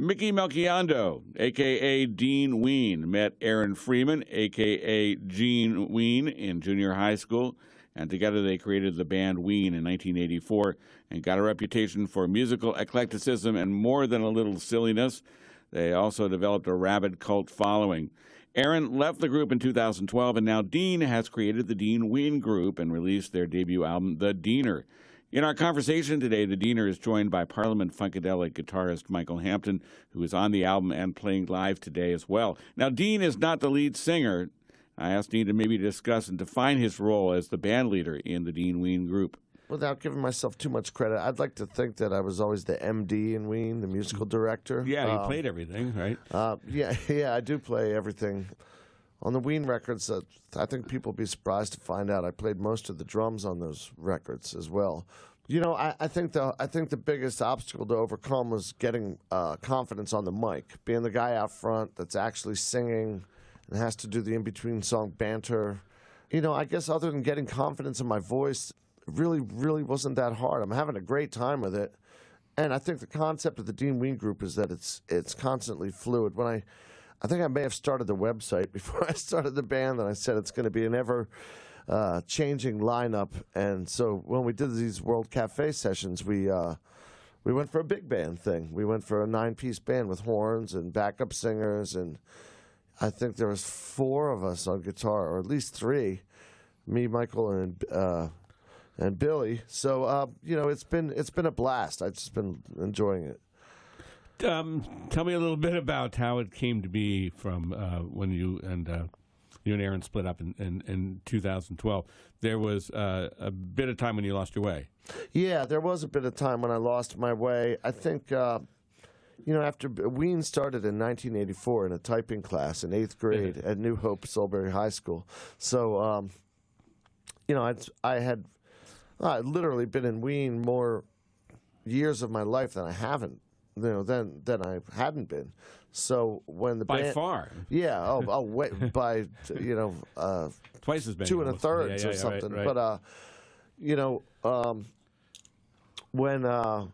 Mickey Melchiondo, a.k.a. Dean Ween, met Aaron Freeman, a.k.a. Gene Ween, in junior high school, and together they created the band Ween in 1984 and got a reputation for musical eclecticism and more than a little silliness. They also developed a rabid cult following. Aaron left the group in 2012, and now Dean has created the Dean Ween Group and released their debut album, The Deaner. In our conversation today, the Deaner is joined by Parliament Funkadelic guitarist Michael Hampton, who is on the album and playing live today as well. Now, Dean is not the lead singer. I asked Dean to maybe discuss and define his role as the band leader in the Dean Ween Group. Without giving myself too much credit, I'd like to think that I was always the MD in Ween, the musical director. Yeah, you played everything, right? Yeah, I do play everything. On the Ween records, I think people will be surprised to find out I played most of the drums on those records as well. You know, I think the biggest obstacle to overcome was getting confidence on the mic, being the guy out front that's actually singing and has to do the in-between song banter. You know, I guess other than getting confidence in my voice, it really wasn't that hard. I'm having a great time with it. And I think the concept of the Dean Ween Group is that it's constantly fluid. When I think I may have started the website before I started the band, and I said it's going to be an ever changing lineup. And so when we did these World Cafe sessions, we went for a big band thing. We went for a 9-piece band with horns and backup singers, and I think there was 4 of us on guitar, or at least 3, me, Michael, and Billy. So you know, it's been a blast. I've just been enjoying it. Tell me a little bit about how it came to be from when you and Aaron split up in 2012. There was a bit of time when you lost your way. Yeah, there was a bit of time when I lost my way. I think, you know, after Ween started in 1984 in a typing class in 8th grade at New Hope Soulbury High School. So, you know, I'd literally been in Ween more years of my life than I haven't. You know, than I hadn't been. So when the by band, far, yeah, wait, by you know, twice as many, 2 1/3 or something. Right. But you know, when I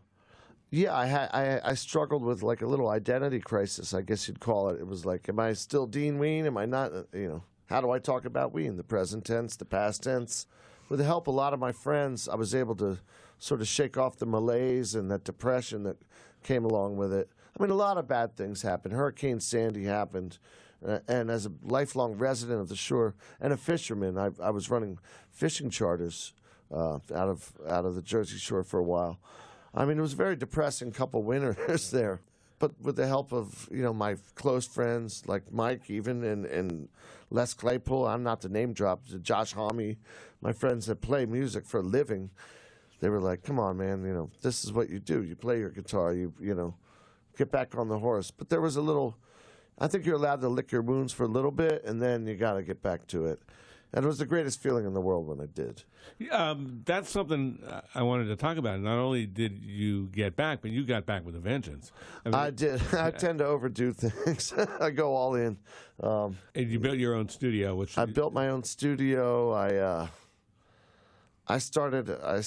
struggled with like a little identity crisis, I guess you'd call it. It was like, am I still Dean Ween? Am I not? You know, how do I talk about Ween? The present tense, the past tense. With the help of a lot of my friends, I was able to sort of shake off the malaise and that depression that came along with it. I mean, a lot of bad things happened. Hurricane Sandy happened, and as a lifelong resident of the shore and a fisherman, I was running fishing charters out of the Jersey Shore for a while. I mean, it was a very depressing couple winters there. But with the help of, you know, my close friends like Mike even and Les Claypool, I'm not to name drop, Josh Homme, my friends that play music for a living, they were like, come on, man, you know, this is what you do. You play your guitar, you know, get back on the horse. But there was a little, I think you're allowed to lick your wounds for a little bit, and then you got to get back to it. And it was the greatest feeling in the world when I did. That's something I wanted to talk about. Not only did you get back, but you got back with a vengeance. I did. I tend to overdo things. I go all in. And you built your own studio, which I built my own studio. I started. I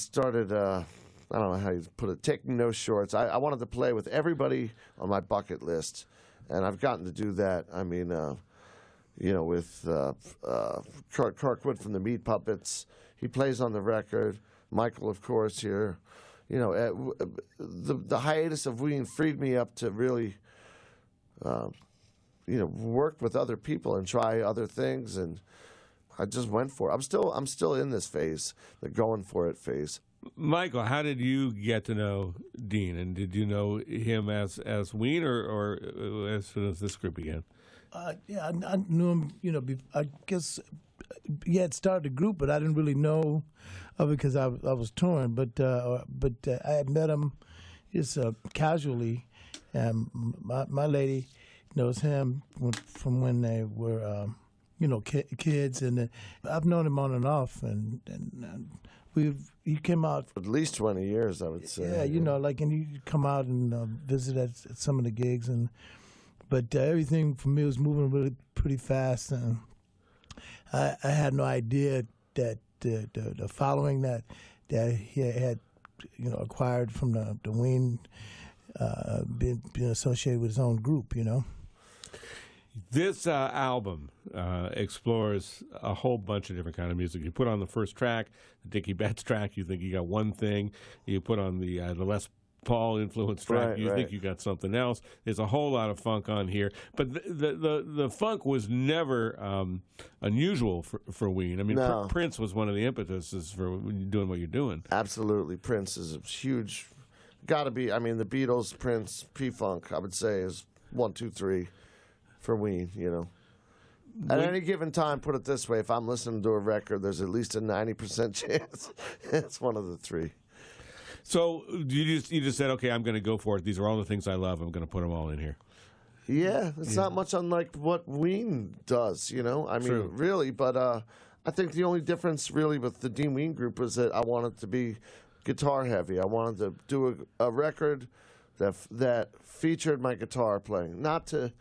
don't know how you put it. Taking no shorts. I wanted to play with everybody on my bucket list, and I've gotten to do that. I mean. You know, with Kurt Kirkwood from the Meat Puppets. He plays on the record. Michael, of course, here. You know, the hiatus of Ween freed me up to really, you know, work with other people and try other things, and I just went for it. I'm still in this phase, the going for it phase. Michael, how did you get to know Dean, and did you know him as Ween or as soon as this group began? Yeah, I knew him, you know, I guess he had started a group, but I didn't really know of it because I was touring. But I had met him just casually, and my lady knows him from when they were, you know, kids, and I've known him on and off, and he came out at least 20 years, I would say. Yeah, you know, like, and he'd come out and visit at some of the gigs, but everything for me was moving really pretty fast, and I had no idea that the following that he had, you know, acquired from the Ween being associated with his own group, This album explores a whole bunch of different kind of music. You put on the first track, the Dickie Betts track, you think you got one thing. You put on the Les Paul influence track, you think you got something else. There's a whole lot of funk on here, but the funk was never unusual for Ween. I mean, No. Prince was one of the impetuses for doing what you're doing. Absolutely. Prince is a huge, got to be, I mean, the Beatles, Prince, P-Funk, I would say is 1, 2, 3 for Ween, At any given time, put it this way, if I'm listening to a record, there's at least a 90% chance it's one of the three. So you just said, okay, I'm going to go for it. These are all the things I love. I'm going to put them all in here. Yeah, it's not much unlike what Ween does, I mean, True. really, but I think the only difference really with the Dean Ween Group was that I wanted to be guitar heavy. I wanted to do a record that featured my guitar playing, not to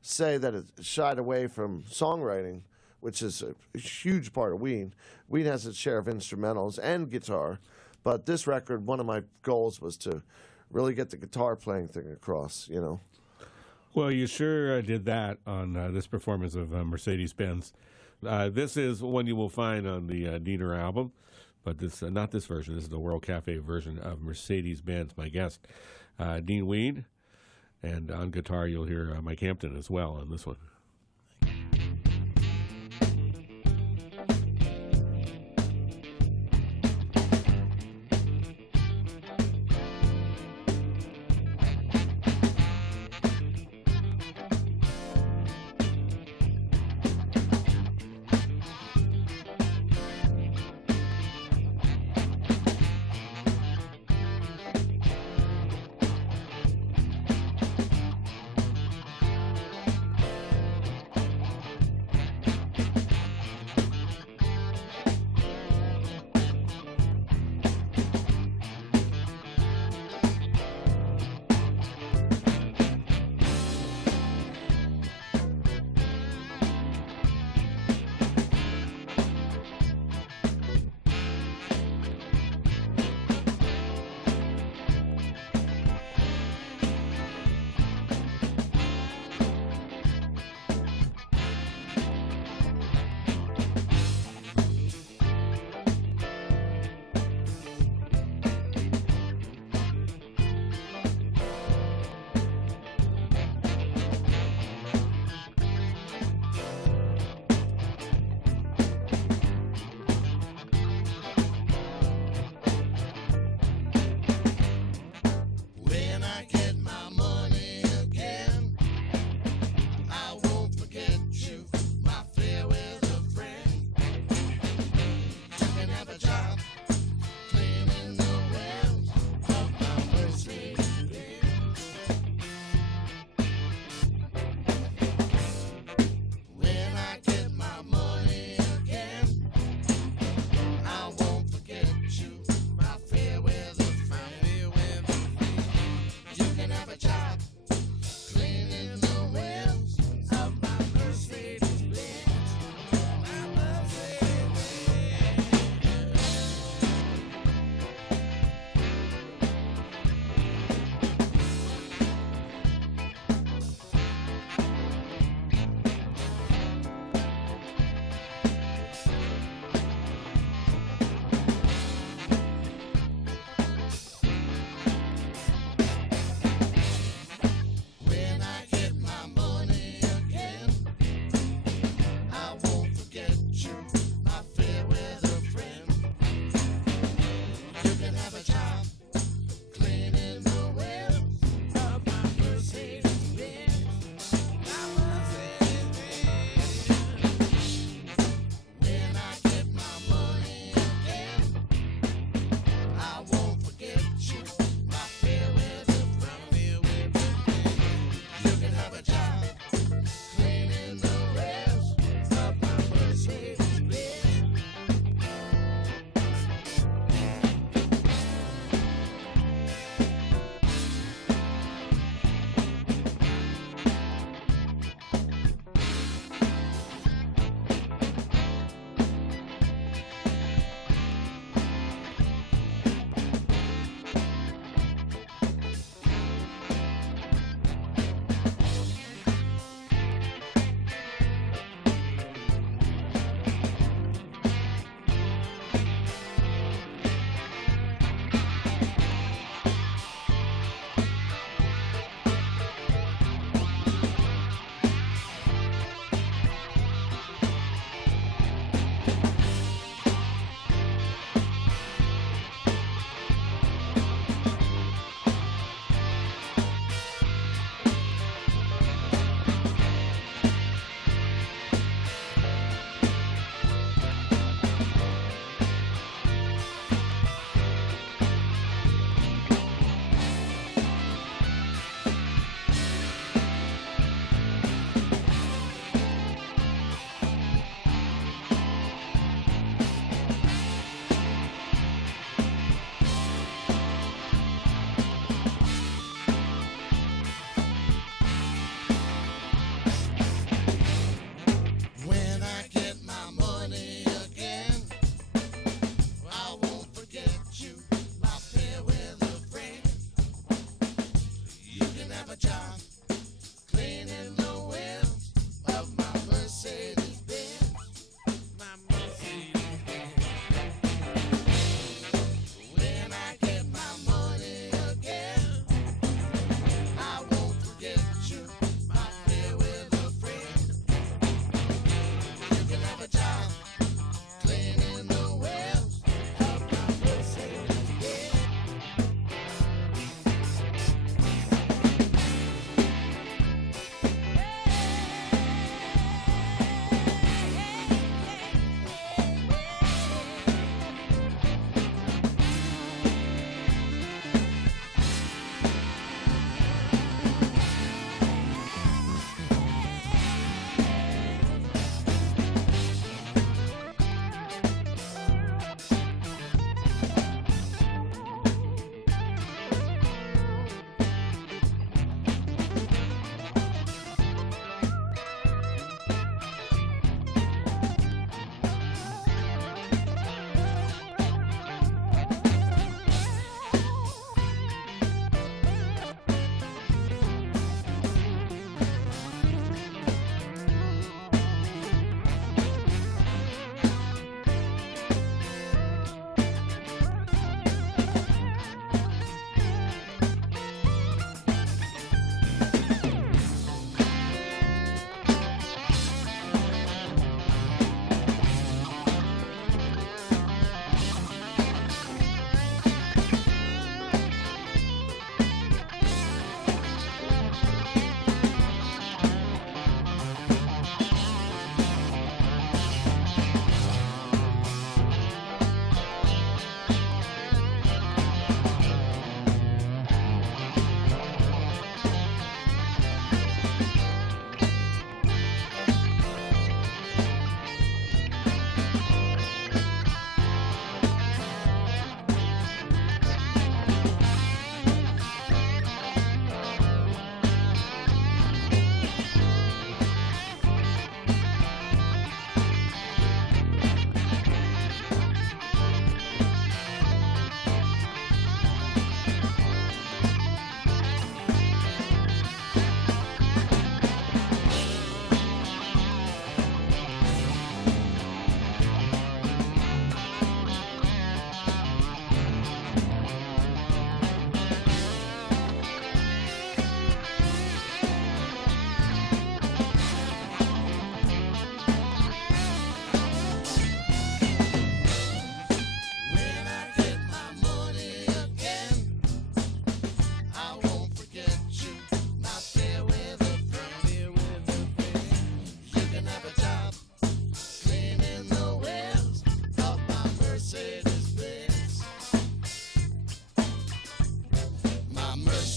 say that it shied away from songwriting, which is a huge part of Ween. Ween has its share of instrumentals and guitar, but this record, one of my goals was to really get the guitar playing thing across, Well, you sure did that on this performance of Mercedes-Benz. This is one you will find on the Diener album, but this not this version. This is the World Cafe version of Mercedes-Benz, my guest, Dean Ween. And on guitar, you'll hear Mike Hampton as well on this one.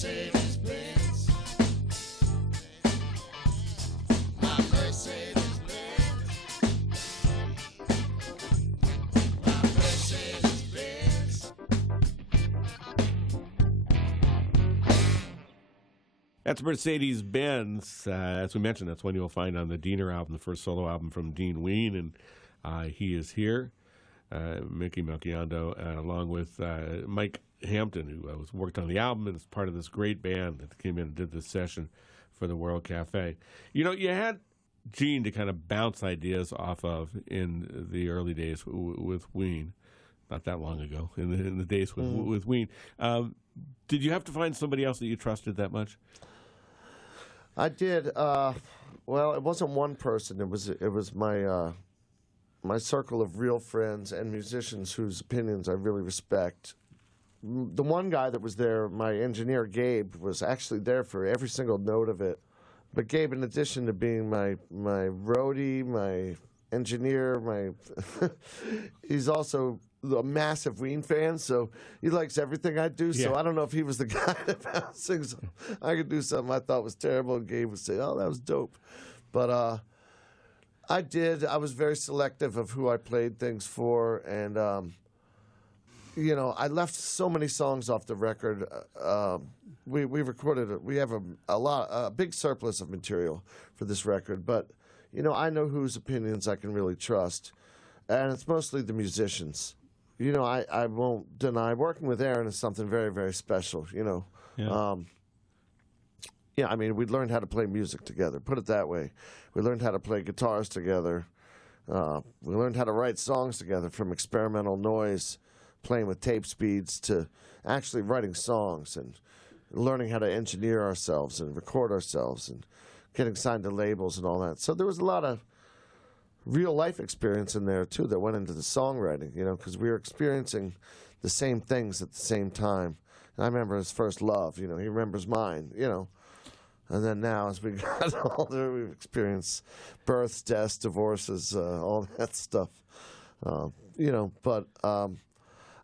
Mercedes-Benz. My Mercedes-Benz. My Mercedes-Benz. That's Mercedes-Benz. As we mentioned, that's one you'll find on the Diener album, the first solo album from Dean Ween, and he is here, Mickey Melchiondo, along with Mike Hampton, who worked on the album and is part of this great band that came in and did this session for the World Cafe. You know, you had Gene to kind of bounce ideas off of in the early days with Ween, not that long ago, in the days with Ween. Did you have to find somebody else that you trusted that much? I did. Well, it wasn't one person. It was my my circle of real friends and musicians whose opinions I really respect. The one guy that was there, my engineer Gabe, was actually there for every single note of it. But Gabe, in addition to being my roadie, my engineer, he's also a massive Ween fan, so he likes everything I do. So Yeah. I don't know if he was the guy that bouncing. So I could do something I thought was terrible, and Gabe would say, "Oh, that was dope." But I did. I was very selective of who I played things for, and you know, I left so many songs off the record. We recorded. We have a big surplus of material for this record, but you know, I know whose opinions I can really trust, and it's mostly the musicians. You know, I won't deny working with Aaron is something very, very special. You know, yeah. I mean, we learned how to play music together. Put it that way. We learned how to play guitars together. We learned how to write songs together, from experimental noise, playing with tape speeds, to actually writing songs and learning how to engineer ourselves and record ourselves and getting signed to labels and all that. So there was a lot of real life experience in there too that went into the songwriting, you know, because we were experiencing the same things at the same time. And I remember his first love, you know, he remembers mine, you know. And then now, as we got older, we've experienced births, deaths, divorces, all that stuff, you know. But I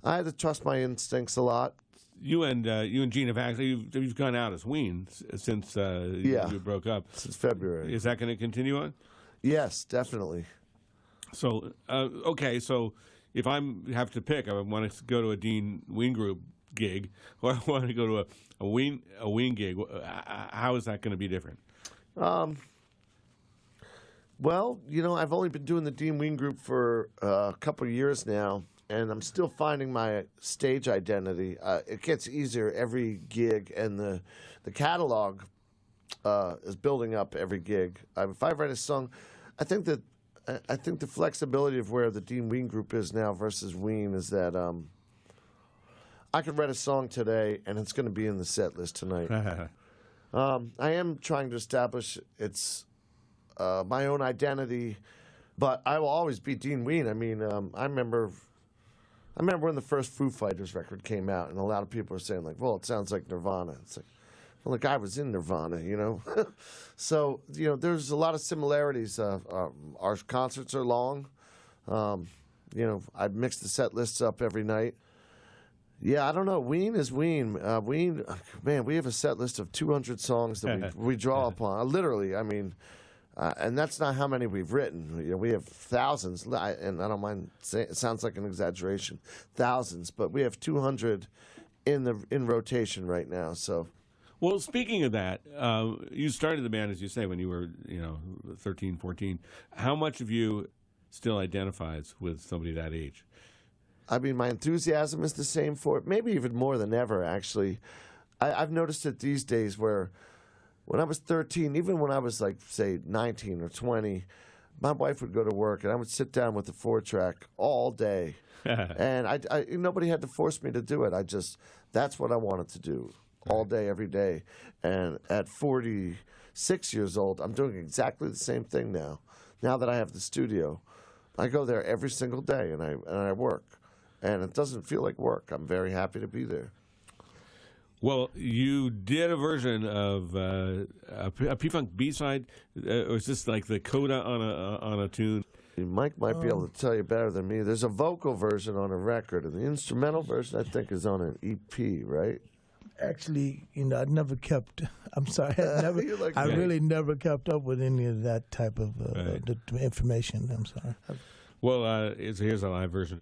had to trust my instincts a lot. You and Gene have actually you've gone out as Ween since you broke up. Since February. Is that going to continue on? Yes, definitely. So okay, so if I have to pick, I want to go to a Dean Ween Group gig, or I want to go to a Ween gig. How is that going to be different? Well, you know, I've only been doing the Dean Ween Group for a couple of years now, and I'm still finding my stage identity. It gets easier every gig, and the catalog is building up every gig. If I write a song, I think the flexibility of where the Dean Ween Group is now versus Ween is that I could write a song today, and it's going to be in the set list tonight. I am trying to establish my own identity, but I will always be Dean Ween. I mean, I remember when the first Foo Fighters record came out, and a lot of people were saying, like, well, it sounds like Nirvana. It's like, well, the guy was in Nirvana, you know? So, you know, there's a lot of similarities. Our concerts are long. You know, I mix the set lists up every night. Yeah, I don't know. Ween is Ween. Ween, man, we have a set list of 200 songs that we draw upon. Literally, I mean, and that's not how many we've written. You know, we have thousands, and I don't mind saying it sounds like an exaggeration, thousands, but we have 200 in rotation right now. So, well, speaking of that, you started the band, as you say, when you were 13, 14. How much of you still identifies with somebody that age? I mean, my enthusiasm is the same for it, maybe even more than ever, actually. I've noticed it these days where when I was 13, even when I was like, say, 19 or 20, my wife would go to work and I would sit down with the 4-track all day. And nobody had to force me to do it. That's what I wanted to do all day, every day. And at 46 years old, I'm doing exactly the same thing now. Now that I have the studio, I go there every single day and I work. And it doesn't feel like work. I'm very happy to be there. Well, you did a version of a P-Funk B-side, or is this like the coda on a tune? Mike might be able to tell you better than me. There's a vocal version on a record, and the instrumental version, I think, is on an EP, right? actually, I never kept. I'm sorry, You're like I me. really never kept up with any of that type of Right. the information. I'm sorry. Well, here's a live version.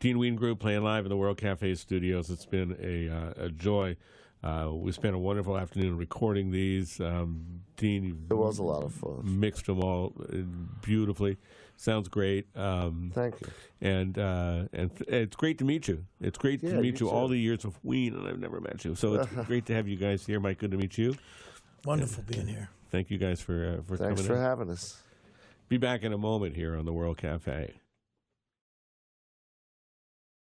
Dean Ween Group playing live in the World Cafe studios. It's been a joy. We spent a wonderful afternoon recording these. Dean, It was a lot of fun. mixed them all beautifully. Sounds great. Thank you. And it's great to meet you. It's great Yeah, to meet you you too. all the years of Ween, and I've never met you. So it's great to have you guys here. Mike, good to meet you. Wonderful being here. Thank you guys for coming Thanks for in. having us. Be back in a moment here on the World Cafe.